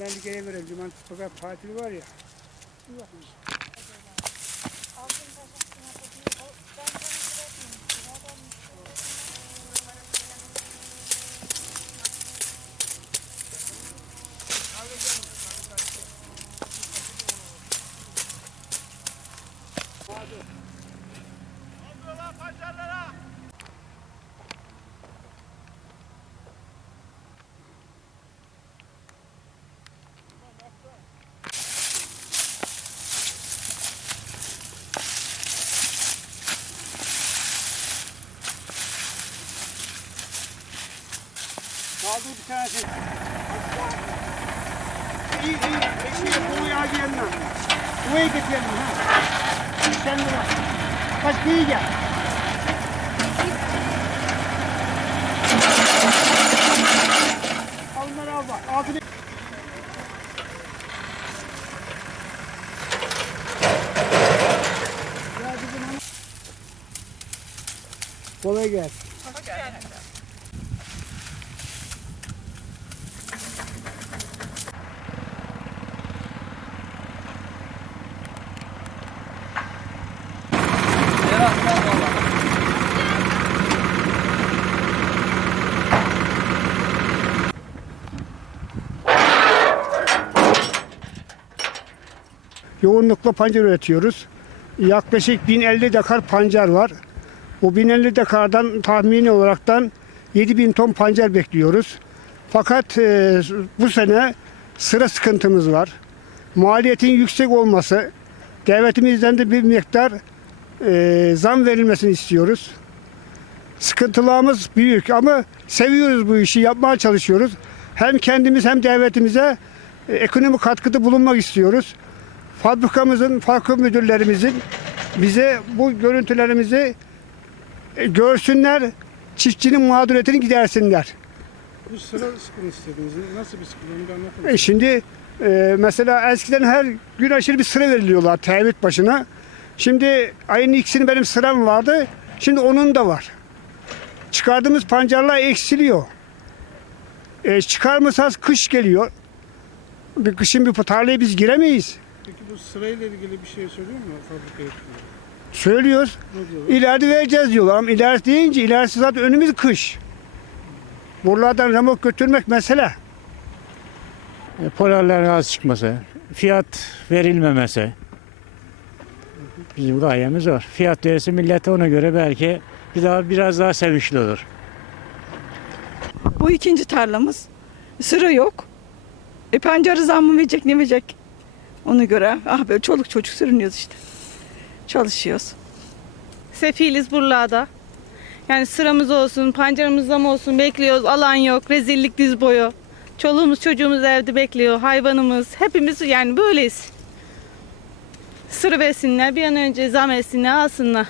Ben bir kere vereyim. Cumartesi pazar tatili var ya. Kaldı bir tanesi. İyi iyi. Peki bu yağı diyenler. Buraya getirelim ha. Sen de bak. Başka iyi gel. Al bunları al bak. Altını Ya bizim hanım- Kolay yoğunlukla pancar üretiyoruz. Yaklaşık 1050 dekar pancar var. Bu 1050 dekardan tahmini olaraktan 7000 ton pancar bekliyoruz. Fakat e, bu sene sıra sıkıntımız var. Maliyetin yüksek olması, devletimizden de bir miktar e, zam verilmesini istiyoruz. Sıkıntılarımız büyük ama seviyoruz bu işi, yapmaya çalışıyoruz. Hem kendimiz hem devletimize e, ekonomik katkıda bulunmak istiyoruz fabrikamızın, fabrika müdürlerimizin bize bu görüntülerimizi e, görsünler, çiftçinin mağduriyetini gidersinler. Bu sıra sıkıntı istediniz. Nasıl bir sıkıntı? Onu anlatın. E şimdi e, mesela eskiden her gün aşırı bir sıra veriliyorlar tevhid başına. Şimdi ayın ikisini benim sıram vardı. Şimdi onun da var. Çıkardığımız pancarlar eksiliyor. E, çıkarmasanız kış geliyor. Bir kışın bir tarlaya biz giremeyiz. Peki bu sırayla ilgili bir şey söylüyor mu fabrika yetkilileri? Söylüyoruz. İleride vereceğiz diyorlar ama ilerisi deyince ilerisi zaten önümüz kış. Buralardan remok götürmek mesele. E, Polarların az çıkması, fiyat verilmemesi. Bizim gayemiz var. Fiyat verirse millete ona göre belki bir daha biraz daha sevinçli olur. Bu ikinci tarlamız. Sıra yok. E pancarı zam mı verecek ne verecek? Ona göre ah böyle çoluk çocuk sürünüyoruz işte. Çalışıyoruz. Sefiliz buralarda. Yani sıramız olsun, pancarımız zam olsun bekliyoruz. Alan yok, rezillik diz boyu. Çoluğumuz çocuğumuz evde bekliyor, hayvanımız. Hepimiz yani böyleyiz sürüversinler bir an önce zam etsinler alsınlar.